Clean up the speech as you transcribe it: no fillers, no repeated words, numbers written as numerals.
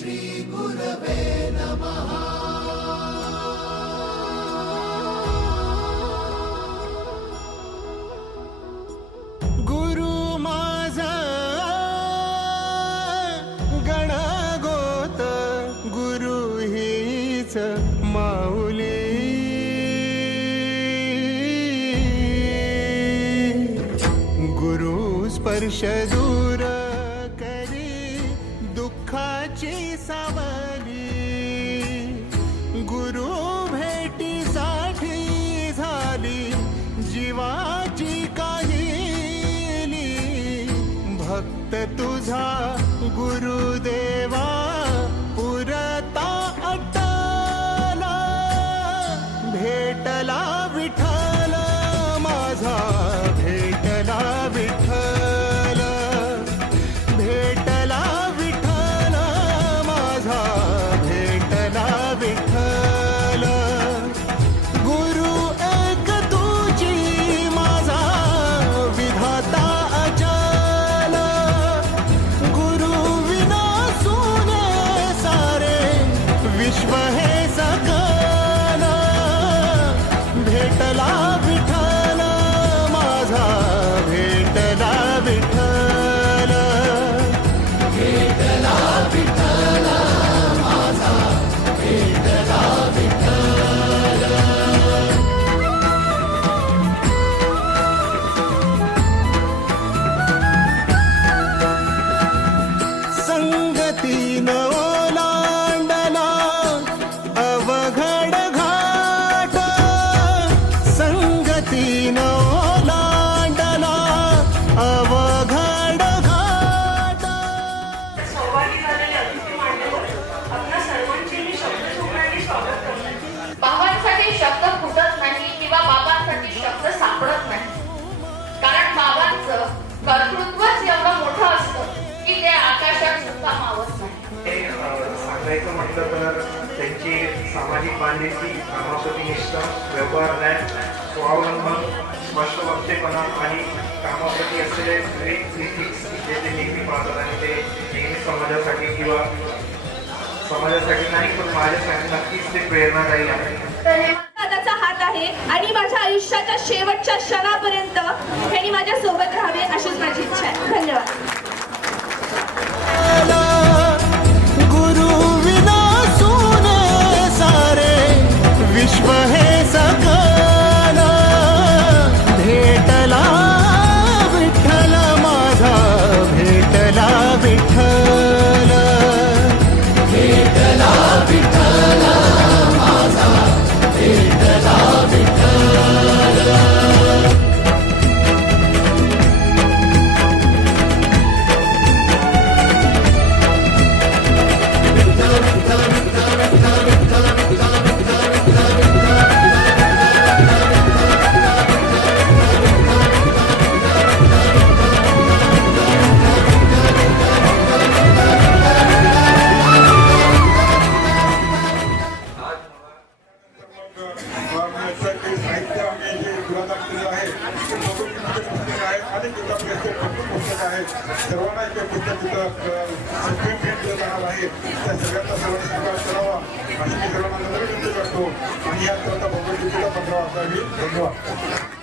श्री गुरवे नमः। गुरु माझा गणगोत, गुरु हीच माऊली। गुरु स्पर्श दूर करी दुःखाची सावली। गुरु भेटीसाठी झाली जीवाची काहिली। भक्त तुझा गुरुदेवा पुरता अट्टला। भेटला विठ्ठल माझा, भेटला विठ्ठल, भेटला विठ्ठल माझा, भेटला विठ्ठल। गुरु एक तुझी माझा विधाता अचल। गुरु विना सुने सारे विश्व हे सकल। भेटला विठ्ठल माझा, भेटला विठ्ठल, भेटला विठ्ठल माझा, भेटला विठ्ठल। संगतीनं ओलांडला अवघड घाट। संगतीनं ओलांडला अवघड घाट। सहभागी झालेले अतिथी मान्यवर, आपणा सर्वांचे मी शब्दसम्राटी स्वागत करतो। बाबांसाठी शब्द फुटत नाही किंवा बाबांसाठी शब्द सापडत नाही, कारण बाबांचं कर्तृत्वच एवढं मोठं असतं की ते आकाशात सुद्धा मावत नाही। सांगायचं म्हटलं तर त्यांची सामाजिक बांधिलकी, कामाप्रतिनिष्ठा, व्यवहार ज्ञान, स्वावलंबन, स्पष्ट वक्तेपणा आणि कामाप्रती असलेले इथिक्स जे ते नेहमी पाळतात आणि ते नेहमी समाजासाठी नाही पण माझ्यासाठी नक्कीच ते प्रेरणादायी आहे। दादाचा हात आहे आणि माझ्या आयुष्याच्या शेवटच्या क्षणापर्यंत त्यांनी माझ्या सोबत राहावे अशीच माझी इच्छा आहे। धन्यवाद। गुरु विना सुने सारे विश्व हे सकल। भेटला विठ्ठल माझा, भेटला विठ्ठल, भेटला विठ्ठल माझा, भेटला विठ्ठल। साहित्य आम्ही जे पुरादान केलेलं आहे ते पुस्तक आहेत, अनेक किताबांचे भरपूर पुस्तक आहेत। सर्वांना एक पुस्तक तिथं सगळी भेट देत राहणार आहे। त्या सगळ्यांचा सर्वांनी स्वीकार करावा अशी मी सर्वांना नम्र विनंती करतो आणि या करता भगवद्गीतेला 15 वाजता धन्यवाद।